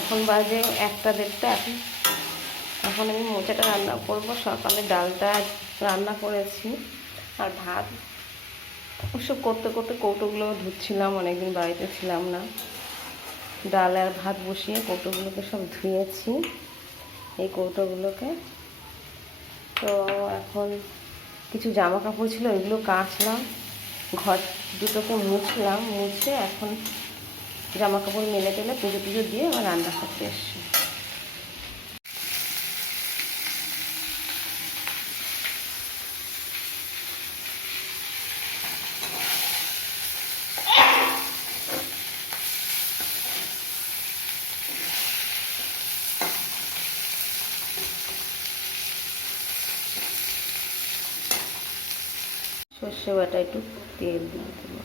এখন বাজে 1:30। এখন আমি মোচাটা রান্না করব। সকালে ডালটা রান্না করেছি আর ভাত ওসব করতে করতে কৌটোগুলো ধুচ্ছিলাম, অনেকদিন বাড়িতে ছিলাম না। ডাল আর ভাত বসিয়ে কৌটোগুলোকে সব ধুয়েছি, এই কৌটোগুলোকে। তো এখন কিছু জামা কাপড় ছিল, এগুলো কাচলাম, ঘর দুটোকে মুছলাম, মুছে এখন জামা কাপড় মেলে টেলে পুজো টুজো দিয়ে আমার রান্না করতে এসছি। সর্ষে বাটা একটু তেল দিয়ে দেবো।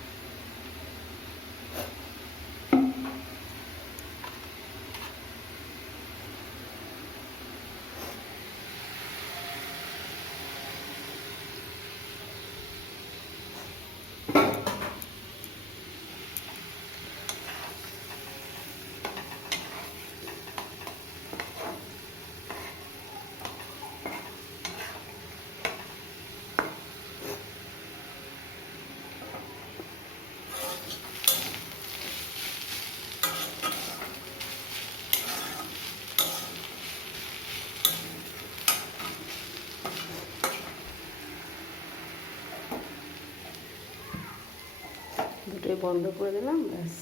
দুটোই বন্ধ করে দিলাম, ব্যাস।